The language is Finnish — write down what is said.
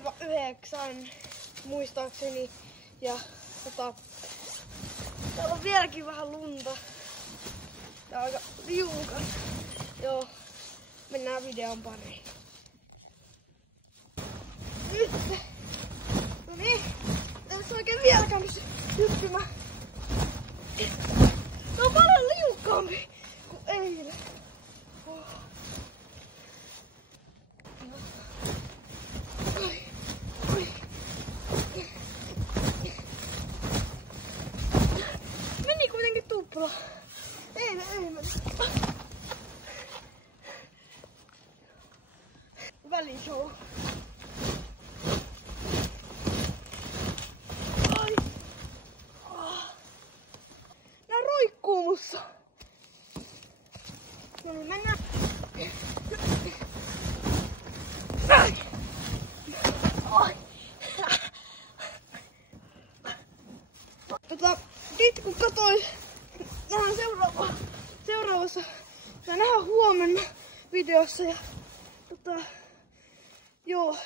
aivan 9 muistaakseni. Ja täällä on vieläkin vähän lunta. Ja aika liukas. Joo, mennään videon pariin. Nyt! No niin, tässä oikein vieläkään pysty hyppimään. Se on paljon liukkaampi kuin eilen. Oh. Meni kuitenkin tupla. Ei meni. Välishow. Ai. Nää roikkuu mussa. No niin, mennään. Ai. Nyt kun katsoin, nähdään seuraavassa, tai nähdään huomenna videossa ja joo.